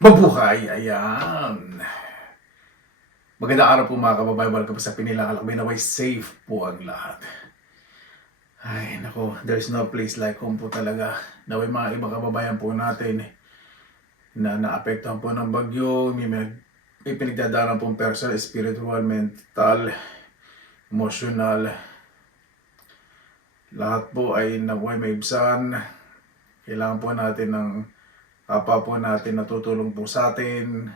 Mabuhay! Ayan! Magandang araw po mga kababayan. Welcome sa Pinilang Alakbay. Naway safe po ang lahat. Ay, nako. There's no place like home po talaga. Naway mga ibang kababayan po natin na naapektuhan po ng bagyo. May, may, may pinagdadaanan pong personal, spiritual, mental, emotional. Lahat po ay naway may ibsan. Kailangan po natin ng kapwa po natin na tutulong po sa atin.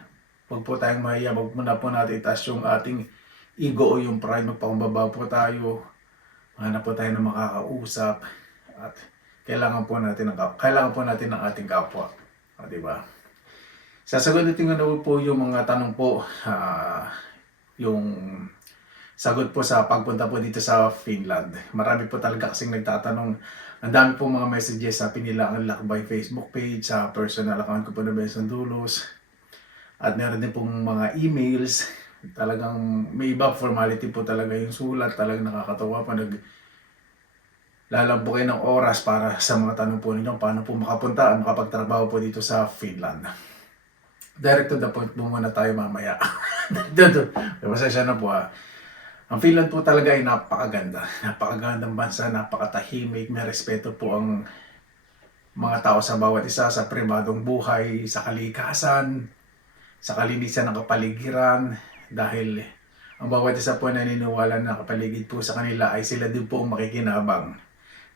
Huwag po tayong mahiya, huwag muna po natin itaas yung ating ego o yung pride, magpakumbaba po tayo. Hanap po tayo ng makakausap at kailangan po natin ng kailangan po natin ng ating kapwa. O, di ba? Sasagutin ko na po yung mga tanong po, ah, yung sagot po sa pagpunta po dito sa Finland. Marami po talaga kasing nagtatanong. Ang dami po mga messages sa Pinilangan Lakbay Facebook page, sa personal account ko po na Benson Dulos. At meron din pong mga emails. Talagang may iba formality po talaga yung sulat. Talagang nakakatawa pa. Nag, lalampo kayo ng oras para sa mga tanong po ninyo. Paano po makapunta at makapagtrabaho po dito sa Finland. Direct to the point po muna tayo mamaya. Pasensya na po ha. Ang Finland po talaga ay napakaganda. Napakagandang bansa, napakatahimik, may respeto po ang mga tao sa bawat isa sa pribadong buhay, sa kalikasan, sa kalinisan ng kapaligiran dahil ang bawat isa po naniniwala na kapaligid po sa kanila ay sila din po ang makikinabang.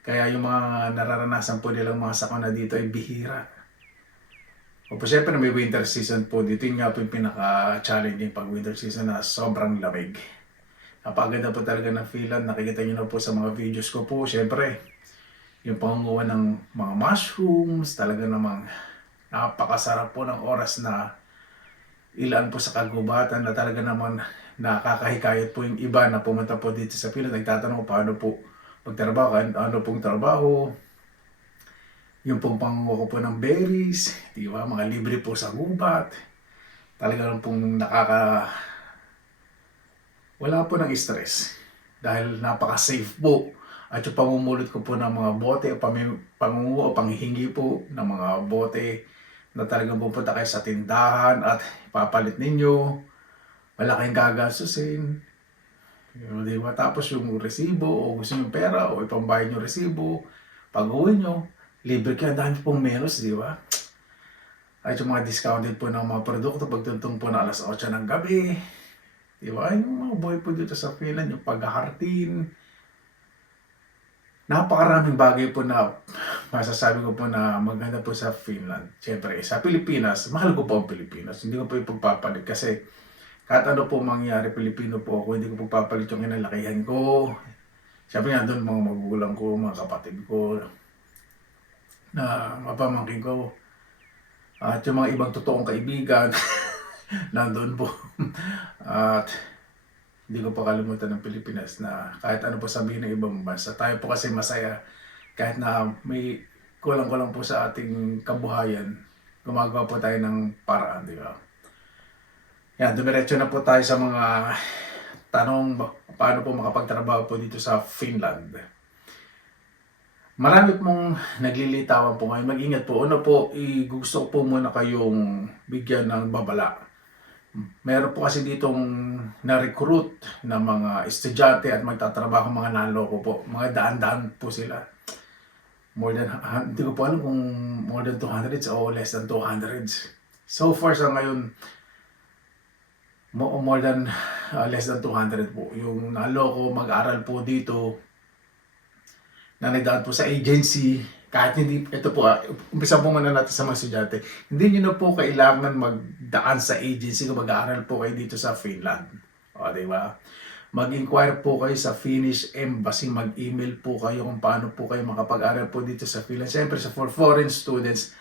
Kaya yung mga nararanasan po nilang mga sakuna dito ay bihira. O po syempre may winter season po dito. Yung nga po yung pinaka-challenging pag winter season na sobrang lamig. Napakaganda po talaga ng Finland. Nakikita nyo na po sa mga videos ko po. Siyempre, yung pangunguha ng mga mushrooms, talaga namang napakasarap po ng oras na ilan po sa kagubatan na talaga naman nakakahikayat po yung iba na pumunta po dito sa Finland. Nagtatanong paano po magtrabaho, ano pong trabaho, yung pong pangunguha po ng berries, di ba? Mga libre po sa gubat. Talaga lang pong nakaka wala po ng stress dahil napaka-safe po. At yung pamumulot ko po ng mga bote o pangungo o panghihingi po ng mga bote na talagang pupunta kayo sa tindahan at ipapalit ninyo. Wala kayong gagastusin. Di ba? Tapos yung resibo o gusto nyo pera o ipambayad nyo resibo, pag uwi nyo, libre kayo. Ang dami pong menos, di ba? At yung mga discounted po ng mga produkto pagtuntong po na alas 8 ng gabi. Di ba? Yung mga boy po dito sa Finland, yung paghahartin. Napakaraming bagay po na masasabi ko po na maganda po sa Finland. Siyempre, sa Pilipinas, mahal ko po ang Pilipinas. Hindi ko po ipagpapalit kasi kahit ano po mangyari, Pilipino po ako, hindi ko pagpapalit yung inalakihan ko. Siyempre nga doon mga magulang ko, mga kapatid ko, na mapamangkin ko. At yung mga ibang totoong kaibigan, nandun po. At hindi ko pa kalimutan ng Pilipinas na kahit ano po sabihin ng ibang bansa, tayo po kasi masaya kahit na may kulang-kulang po sa ating kabuhayan, gumagawa po tayo ng paraan, di ba? Yan, dumiretso na po tayo sa mga tanong paano po makapagtrabaho po dito sa Finland. Marami pong naglilitawan po ngayon. Mag-ingat po. Una po, i- gusto po muna kayong bigyan ng babala. Meron po kasi ditong na-recruit na mga estudyante at magtatrabaho mga naloko po. Mga daan-daan po sila. More than, hindi ko po alam kung more than 200 o less than 200. So far sa ngayon, mo- more than ah, less than 200 po. Yung naloko mag-aral po dito na nagdaan po sa agency, kahit hindi, ito po, ah, umpisa po muna natin sa mga estudyante, hindi nyo na po kailangan magdaan sa agency kung mag-aaral po kayo dito sa Finland. O, di ba? Mag-inquire po kayo sa Finnish Embassy, mag-email po kayo kung paano po kayo makapag-aral po dito sa Finland. Siyempre, sa for foreign students,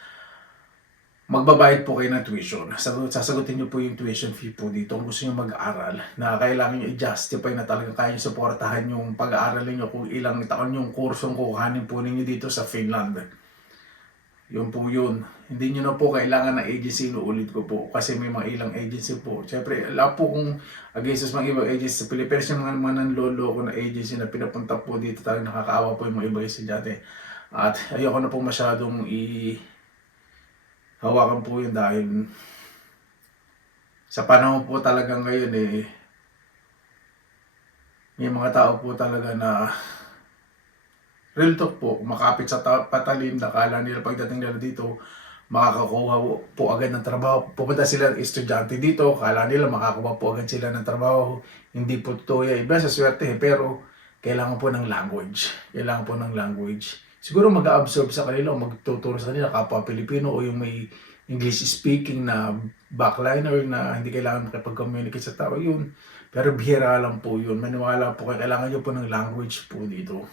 magbabayad po kayo ng tuition. Sasagutin nyo po yung tuition fee po dito kung gusto nyo mag-aral na kailangan nyo i-justify na talaga kaya nyo supportahan yung pag-aaral nyo kung ilang taon yung kursong kukuhanin po ninyo dito sa Finland. Yun po yun. Hindi nyo na po kailangan ng agency, inuulit ko po. Kasi may mga ilang agency po. Siyempre, alam po kung against mga ibang agency sa Pilipinas, yung mga, mga nanloloko na agency na pinapunta po dito, talagang nakakaawa po yung mga ibang estudyante. At ayoko na po masyadong i hawakan po yun dahil sa panahon po talaga ngayon eh, may mga tao po talaga na real talk po, makapit sa ta- patalim, nakala nila pagdating nila dito, makakakuha po- po agad ng trabaho. Pupunta sila ng estudyante dito, kala nila makakuha po agad sila ng trabaho. Hindi po totoo yan. Iba sa swerte eh, pero kailangan po ng language. Kailangan po ng language. Siguro mag-absorb sa kanila o magtuturo sa kanila kapwa Pilipino o yung may English speaking na backliner na hindi kailangan makipag-communicate sa tao yun. Pero bihira lang po yun. Maniwala po kayo, kailangan nyo po ng language po dito.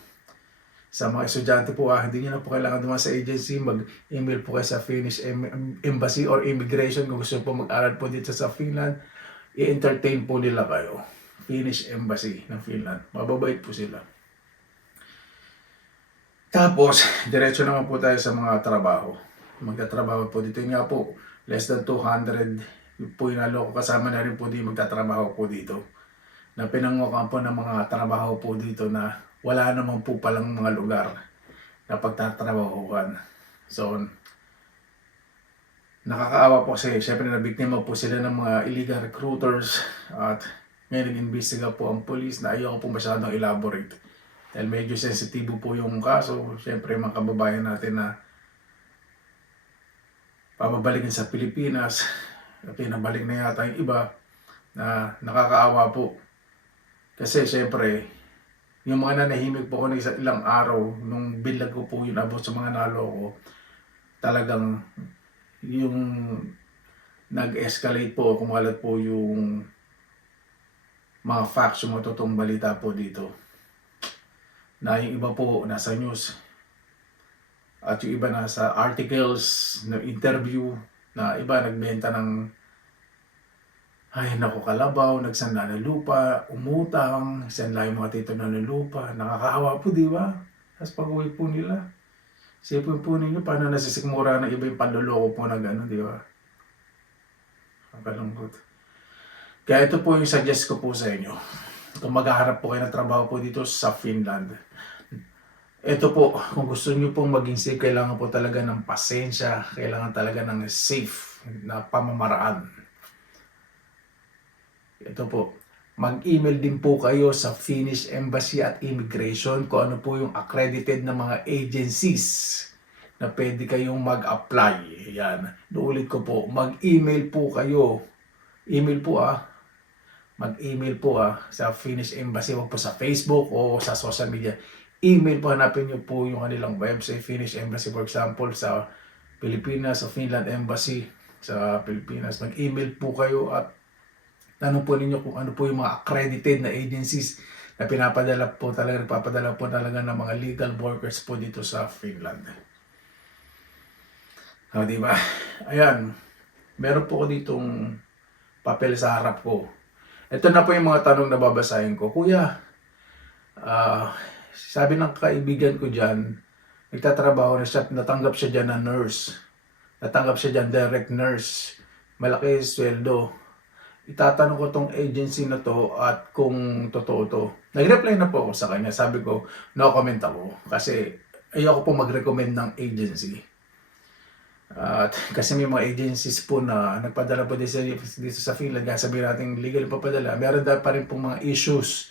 Sa mga estudyante po, ah, hindi nyo na po kailangan dumaan sa agency, mag-email po kayo sa Finnish em- Embassy or Immigration kung gusto po mag-aral po dito sa Finland. I-entertain po nila kayo. Finnish Embassy ng Finland. Mababait po sila. Tapos, diretso naman po tayo sa mga trabaho. Magtatrabaho po dito nga po, less than 200 yung po yung naloko kasama na rin po din magtatrabaho po dito. Na pinangukan po ng mga trabaho po dito na wala naman po palang mga lugar na pagtatrabahuan. So, nakakaawa po kasi syempre nabiktima po sila ng mga illegal recruiters at ngayon nag-imbestiga po ang police na ayoko po masyadong elaborate. Dahil medyo sensitibo po yung kaso, syempre mga kababayan natin na pababalikin sa Pilipinas, pinabalik na yata yung iba na nakakaawa po. Kasi syempre, yung mga nanahimik po ko ng isang ilang araw, nung bilag ko po yun abot sa mga naloko, talagang yung nag-escalate po, kumalat po yung mga facts, yung mga totoong balita po dito. Na yung iba po nasa news, at yung iba nasa articles, na interview, na iba nagbenta ng ay naku kalabaw, nagsanda ng lupa, umutang, sanla yung mga tito na lupa. Nakakaawa po, di ba? Tapos pag uwi po nila, sipin po ninyo paano nasisikmura ng iba yung panloloko po na gano'n, di ba? Nakalungkot. Kaya ito po yung suggest ko po sa inyo. Kung maghaharap po kayo ng trabaho po dito sa Finland, ito po, kung gusto niyo pong maging safe, kailangan po talaga ng pasensya, kailangan talaga ng safe na pamamaraan. Ito po, mag-email din po kayo sa Finnish Embassy at Immigration kung ano po yung accredited na mga agencies na pwede kayong mag-apply. Yan. Uulit ko po, mag-email po kayo. Email po ah. Mag-email po ah sa Finnish Embassy, wag po sa Facebook o sa social media. Email po, hanapin niyo po yung kanilang website, Finnish Embassy for example, sa Pilipinas, sa Finland Embassy sa Pilipinas. Mag-email po kayo at tanong po ninyo kung ano po yung mga accredited na agencies na pinapadala po talaga, nagpapadala po talaga ng mga legal workers po dito sa Finland. O, di ba? Ayan. Meron po ko ditong papel sa harap ko. Ito na po yung mga tanong na babasahin ko. Kuya, ah, sabi ng kaibigan ko dyan, nagtatrabaho na siya, natanggap siya dyan na nurse. Natanggap siya dyan direct nurse. Malaki sweldo itatanong ko tong agency na to at kung totoo to. Nag-reply na po ako sa kanya. Sabi ko, no comment ako. Kasi ayoko po mag-recommend ng agency. At kasi may mga agencies po na nagpadala po dito, sa- dito sa Finland, kaya sabihin natin legal pa padala, meron pa rin pong mga issues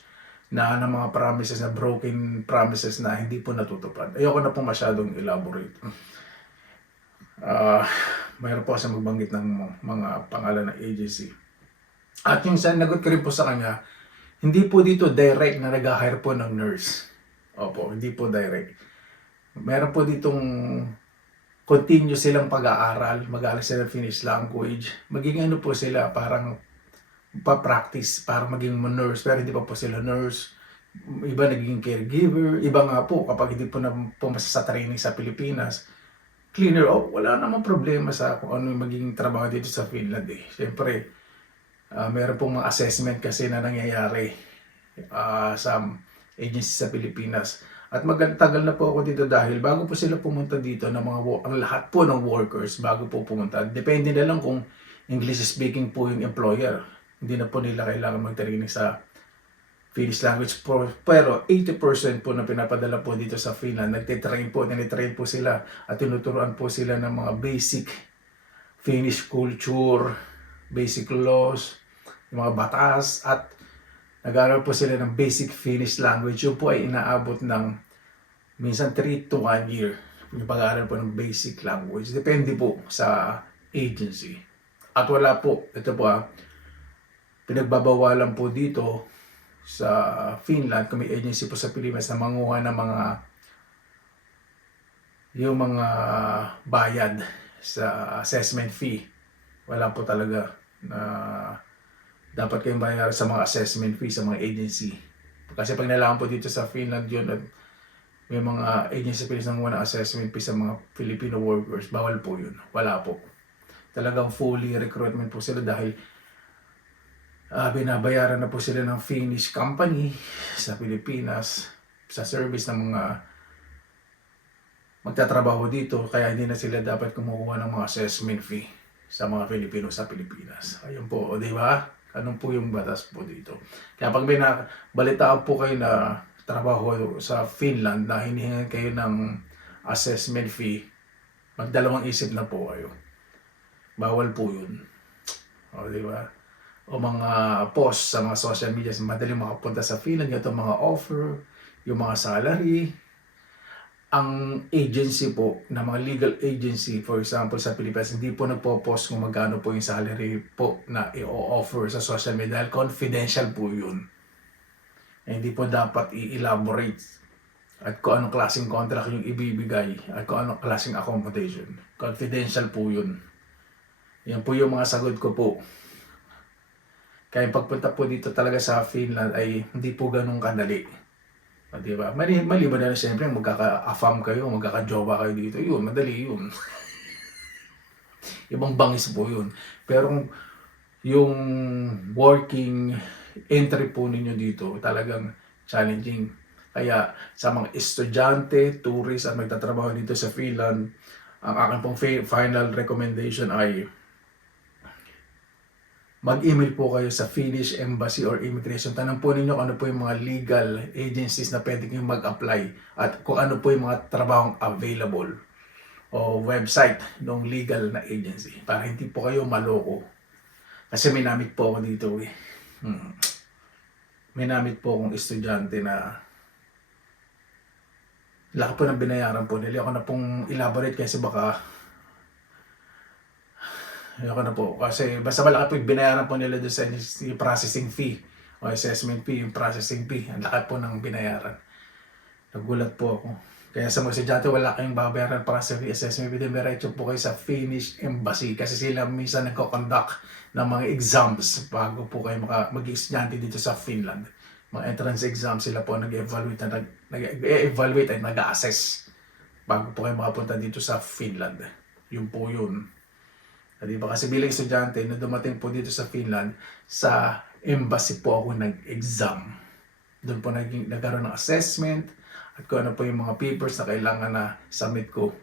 na ng mga promises na broken promises na hindi po natutupad. Ayoko na po masyadong elaborate. Ah, mayroon po kasi magbanggit ng mga pangalan ng agency. At yung sinagot ko rin po sa kanya, hindi po dito direct na nag-hire po ng nurse. Opo, hindi po direct. Meron po ditong continue silang pag-aaral, mag-aaral sila Finnish language. Maging ano po sila, parang pa-practice para maging nurse, pero hindi pa po sila nurse. Iba naging caregiver, iba nga po kapag hindi po na pumasa sa training sa Pilipinas, cleaner, oh, wala namang problema sa kung ano yung magiging trabaho dito sa Finland eh. Siyempre, Ah, meron pong mga assessment kasi na nangyayari ah, sa agency sa Pilipinas. At magtagal na po ako dito dahil bago po sila pumunta dito ng mga ang lahat po ng workers bago po pumunta. Depende na lang kung English speaking po yung employer. Hindi na po nila kailangan mag-training sa Finnish language po. Pero 80% po na pinapadala po dito sa Finland, nagtitrain po, nanitrain po sila at tinuturuan po sila ng mga basic Finnish culture, basic laws, mga batas, at nag-aaral po sila ng basic Finnish language. Yun po ay inaabot ng minsan 3 to 1 year. Yung pag-aaral po ng basic language. Depende po sa agency. At wala po, ito po ah, pinagbabawalan po dito sa Finland, kung may agency po sa Pilipinas na manguha ng mga yung mga bayad sa assessment fee. Wala po talaga na dapat kayong bayar sa mga assessment fee sa mga agency. Kasi pag nalaman po dito sa Finland yun at may mga agency Pilipinas na ng assessment fee sa mga Filipino workers, bawal po yun. Wala po. Talagang fully recruitment po sila dahil ah, binabayaran na po sila ng Finnish company sa Pilipinas sa service ng mga magtatrabaho dito kaya hindi na sila dapat kumukuha ng mga assessment fee sa mga Filipino sa Pilipinas. Ayun po, o di Anong po yung batas po dito? Kaya pag may balitaan po kayo na trabaho sa Finland na hinihingan kayo ng assessment fee, magdalawang isip na po kayo. Bawal po yun. O di ba? O mga post sa mga social media, madaling makapunta sa Finland, ito mga offer, yung mga salary, ang agency po, na mga legal agency, for example sa Pilipinas, hindi po nagpo-post kung magkano po yung salary po na i-offer sa social media dahil confidential po yun. Eh, hindi po dapat i-elaborate at kung anong klaseng contract yung ibibigay at kung anong klaseng accommodation. Confidential po yun. Yan po yung mga sagot ko po. Kaya pagpunta po dito talaga sa Finland ay hindi po ganun kadali. O, di ba? Mali, maliban na rin siyempre, magkaka-affam kayo, magkaka-jowa kayo dito. Yun, madali yun. Ibang bangis po yun. Pero kung yung working entry po ninyo dito, talagang challenging. Kaya sa mga estudyante, tourist at magtatrabaho dito sa Finland, ang aking pong fi- final recommendation ay mag-email po kayo sa Finnish Embassy or Immigration. Tanong po ninyo ano po yung mga legal agencies na pwede kayong mag-apply at kung ano po yung mga trabahong available o website ng legal na agency para hindi po kayo maloko. Kasi may namit po ako dito eh. Hmm. May namit po akong estudyante na laki po ng binayaran po nila. Ako na pong elaborate kasi baka Ayoko na po. Kasi basta malaki po yung binayaran po nila doon sa yung processing fee o assessment fee, yung processing fee. Ang laki po ng binayaran. Nagulat po ako. Kaya sa mga estudyante, wala kayong babayaran para sa fee assessment fee. Diretso po kayo sa Finnish Embassy kasi sila minsan nagko-conduct ng mga exams bago po kayo maka, mag-estudyante dito sa Finland. Mga entrance exam sila po nag-evaluate na nag-evaluate at nag-assess bago po kayo makapunta dito sa Finland. Yun po yun. Ah, Di ba? Kasi bilang estudyante, na dumating po dito sa Finland, sa embassy po ako nag-exam. Doon po naging, nagkaroon ng assessment at kung ano po yung mga papers na kailangan na submit ko.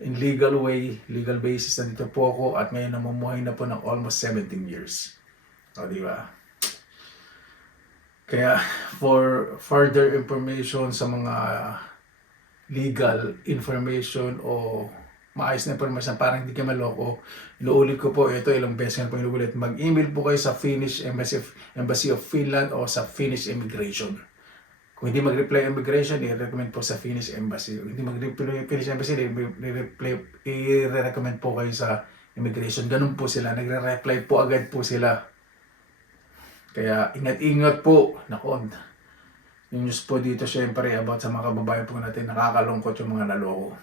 In legal way, legal basis, nandito po ako at ngayon namumuhay na po ng almost 17 years. O, di ba? Kaya, for further information sa mga legal information o maayos na information para hindi kayo maloko. Inuulit ko po ito, ilang beses na po inuulit. Mag-email po kayo sa Finnish Embassy of, Embassy of Finland o sa Finnish Immigration. Kung hindi mag-reply immigration, i-recommend po sa Finnish Embassy. Kung hindi mag-reply Finnish Embassy, i-recommend po kayo sa immigration. Ganun po sila. Nagre-reply po agad po sila. Kaya ingat-ingat po. Nako, yung news po dito syempre about sa mga kababayan po natin, nakakalungkot yung mga naloko.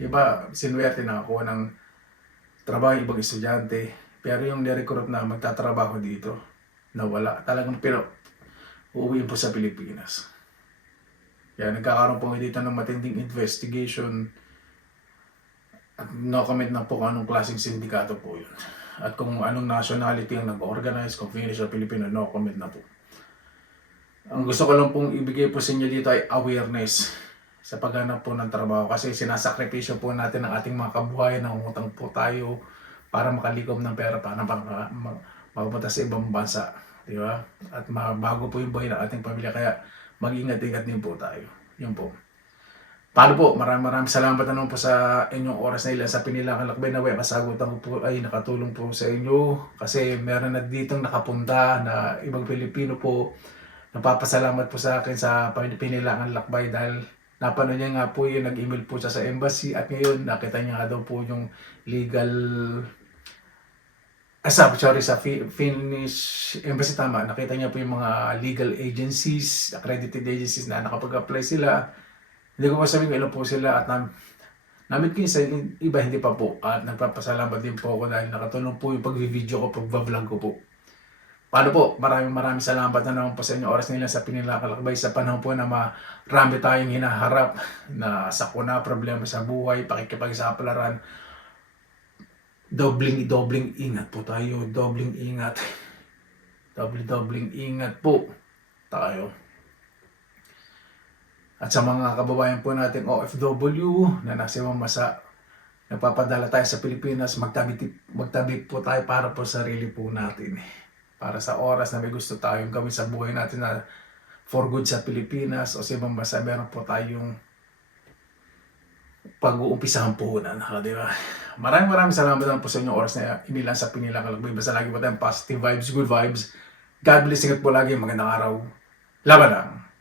Iba, sinuwerte nakakuha ng trabaho ibang estudyante. Pero yung nirecruit na magtatrabaho dito, nawala. Talagang pero uuwiin po sa Pilipinas. Kaya nagkakaroon po dito ng matinding investigation at no comment na po kung anong klaseng sindikato po yun. At kung anong nationality ang nag-organize, kung Finnish o Filipino, no comment na po. Ang gusto ko lang pong ibigay po sa inyo dito ay awareness sa paghanap po ng trabaho kasi sinasakripisyo po natin ang ating mga kabuhayan, nangungutang po tayo para makalikom ng pera para maka- ma- makapunta sa ibang bansa. Di ba? At mabago po yung buhay ng ating pamilya kaya mag-ingat-ingat din po tayo. Yun po. Paano po? Maraming maraming salamat na naman po sa inyong oras na ilan sa pinilang lakbay na way. Kasagutan ko po ay nakatulong po sa inyo kasi meron na ditong nakapunta na ibang Pilipino po. Napapasalamat po sa akin sa pinilangan lakbay dahil napanood niya nga po yung nag-email po siya sa embassy at ngayon nakita niya nga daw po yung legal Ah, sa, sorry, sa Fi- Finnish Embassy tama, nakita niya po yung mga legal agencies, accredited agencies na nakapag-apply sila. Hindi ko pa sabihin kung ilan po sila at nam namit ko sa iba hindi pa po at nagpapasalamat din po ako dahil nakatulong po yung pag-video ko, pag-vlog ko po. Paano po? Maraming maraming salamat na naman po sa inyo oras nila sa pinilakalakbay sa panahon po na marami tayong hinaharap na sakuna, problema sa buhay, pakikipagsapalaran, dobling dobling ingat po tayo. Dobling ingat. Dobling dobling ingat po tayo. At sa mga kababayan po natin OFW na nasa ibang masa nagpapadala tayo sa Pilipinas magtabi, magtabi po tayo para po sa sarili po natin para sa oras na may gusto tayong gawin sa buhay natin na for good sa Pilipinas o sa ibang bansa meron po tayong pag-uumpisahan po na, di ba? Maraming maraming salamat po sa inyong oras na inilan sa pinilang kalagay. Basta lagi po tayong positive vibes, good vibes. God bless, ingat po lagi, magandang araw. Laban lang!